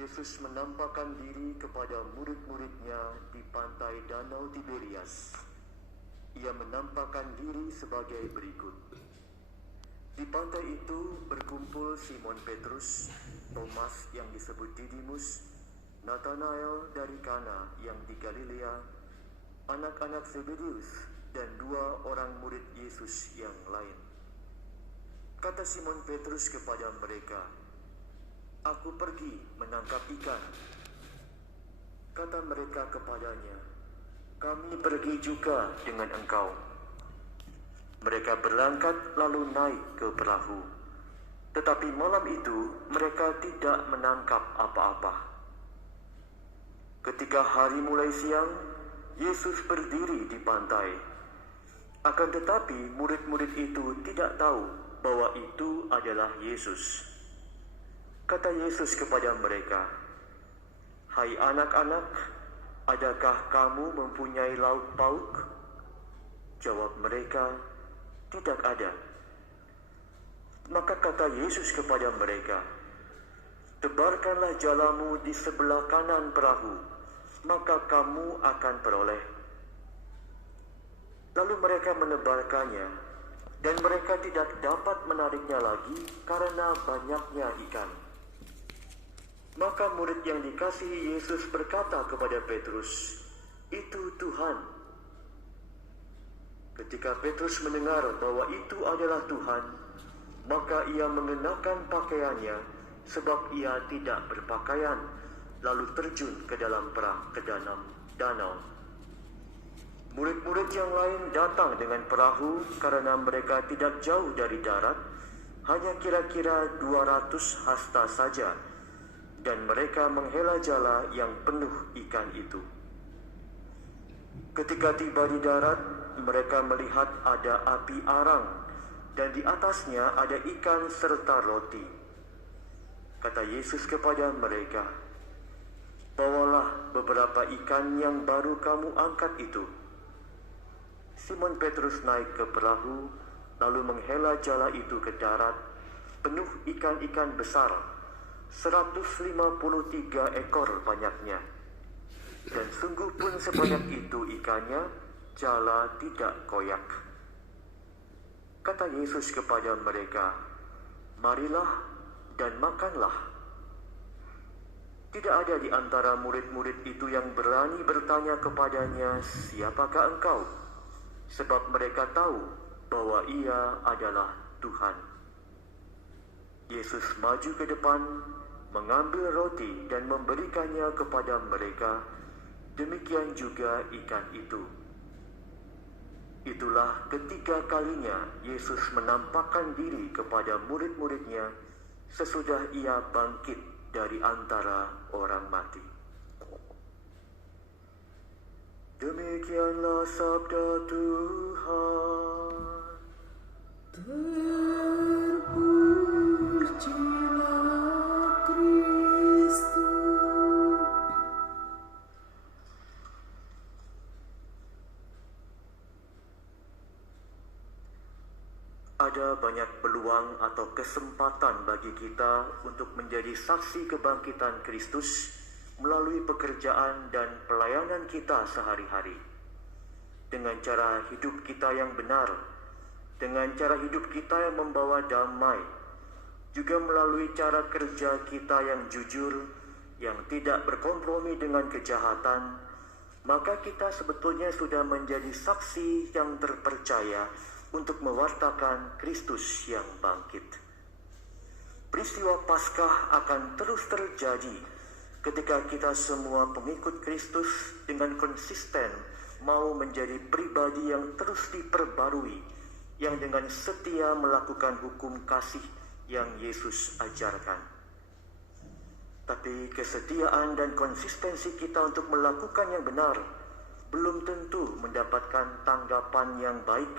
Yesus menampakkan diri kepada murid-muridnya di pantai Danau Tiberias. Ia menampakkan diri sebagai berikut. Di pantai itu berkumpul Simon Petrus, Thomas yang disebut Didimus, Nathanael dari Kana yang di Galilea, anak-anak Zebedeus, dan 2 orang murid Yesus yang lain. Kata Simon Petrus kepada mereka, "Aku pergi menangkap ikan." Kata mereka kepadanya, "Kami pergi juga dengan engkau." Mereka berangkat lalu naik ke perahu. Tetapi malam itu mereka tidak menangkap apa-apa. Ketika hari mulai siang, Yesus berdiri di pantai. Akan tetapi murid-murid itu tidak tahu bahwa itu adalah Yesus. Kata Yesus kepada mereka, "Hai anak-anak, adakah kamu mempunyai lauk pauk?" Jawab mereka, "Tidak ada." Maka kata Yesus kepada mereka, "Tebarkanlah jalamu di sebelah kanan perahu, maka kamu akan peroleh." Lalu mereka menebarkannya, dan mereka tidak dapat menariknya lagi karena banyaknya ikan. Maka murid yang dikasihi Yesus berkata kepada Petrus, "Itu Tuhan." Ketika Petrus mendengar bahwa itu adalah Tuhan, maka ia mengenakan pakaiannya sebab ia tidak berpakaian, lalu terjun ke dalam danau. Murid-murid yang lain datang dengan perahu karena mereka tidak jauh dari darat, hanya kira-kira 200 hasta saja, dan mereka menghela jala yang penuh ikan itu. Ketika tiba di darat, mereka melihat ada api arang, dan di atasnya ada ikan serta roti. Kata Yesus kepada mereka, "Bawalah beberapa ikan yang baru kamu angkat itu." Simon Petrus naik ke perahu, lalu menghela jala itu ke darat, penuh ikan-ikan besar, 153 ekor banyaknya. Dan sungguh pun sebanyak itu ikannya, jala tidak koyak. Kata Yesus kepada mereka, "Marilah dan makanlah." Tidak ada di antara murid-murid itu yang berani bertanya kepadanya, "Siapakah engkau?" Sebab mereka tahu bahwa ia adalah Tuhan. Yesus maju ke depan, mengambil roti dan memberikannya kepada mereka, demikian juga ikan itu. Itulah ketiga kalinya Yesus menampakkan diri kepada murid-muridnya sesudah ia bangkit dari antara orang mati. Demikianlah sabda Tuhan. Terpujilah Kristus. Ada banyak peluang atau kesempatan bagi kita untuk menjadi saksi kebangkitan Kristus melalui pekerjaan dan pelayanan kita sehari-hari. Dengan cara hidup kita yang benar, dengan cara hidup kita yang membawa damai, juga melalui cara kerja kita yang jujur, yang tidak berkompromi dengan kejahatan, maka kita sebetulnya sudah menjadi saksi yang terpercaya untuk mewartakan Kristus yang bangkit. Peristiwa Paskah akan terus terjadi ketika kita semua pengikut Kristus dengan konsisten mau menjadi pribadi yang terus diperbarui, yang dengan setia melakukan hukum kasih yang Yesus ajarkan. Tapi kesetiaan dan konsistensi kita untuk melakukan yang benar belum tentu mendapatkan tanggapan yang baik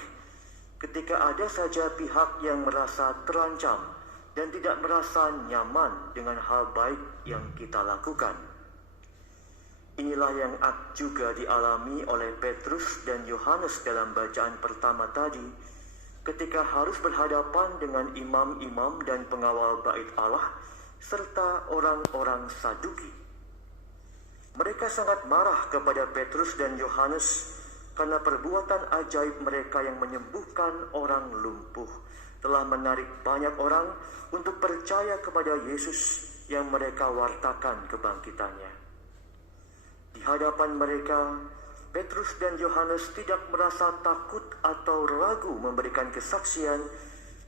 ketika ada saja pihak yang merasa terancam dan tidak merasa nyaman dengan hal baik yang kita lakukan. Inilah yang juga dialami oleh Petrus dan Yohanes dalam bacaan pertama tadi, ketika harus berhadapan dengan imam-imam dan pengawal bait Allah serta orang-orang Saduki. Mereka sangat marah kepada Petrus dan Yohanes karena perbuatan ajaib mereka yang menyembuhkan orang lumpuh telah menarik banyak orang untuk percaya kepada Yesus yang mereka wartakan kebangkitannya. Di hadapan mereka, Petrus dan Yohanes tidak merasa takut atau ragu memberikan kesaksian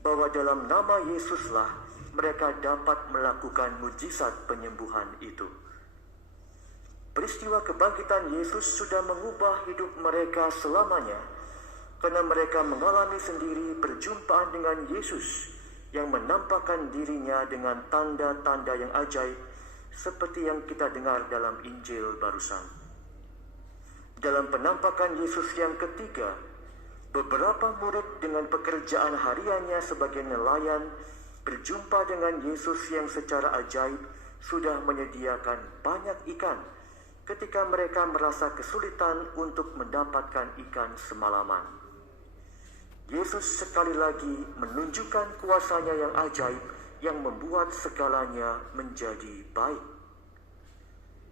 bahwa dalam nama Yesuslah mereka dapat melakukan mujizat penyembuhan itu. Peristiwa kebangkitan Yesus sudah mengubah hidup mereka selamanya, karena mereka mengalami sendiri perjumpaan dengan Yesus yang menampakkan dirinya dengan tanda-tanda yang ajaib seperti yang kita dengar dalam Injil barusan. Dalam penampakan Yesus yang ketiga, beberapa murid dengan pekerjaan hariannya sebagai nelayan berjumpa dengan Yesus yang secara ajaib sudah menyediakan banyak ikan ketika mereka merasa kesulitan untuk mendapatkan ikan semalaman. Yesus sekali lagi menunjukkan kuasanya yang ajaib yang membuat segalanya menjadi baik.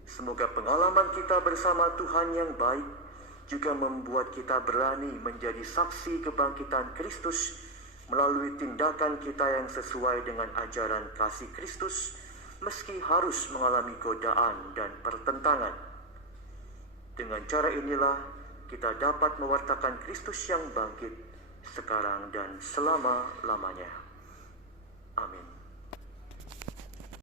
Semoga pengalaman kita bersama Tuhan yang baik juga membuat kita berani menjadi saksi kebangkitan Kristus melalui tindakan kita yang sesuai dengan ajaran kasih Kristus, meski harus mengalami godaan dan pertentangan. Dengan cara inilah kita dapat mewartakan Kristus yang bangkit sekarang dan selama-lamanya. Amin.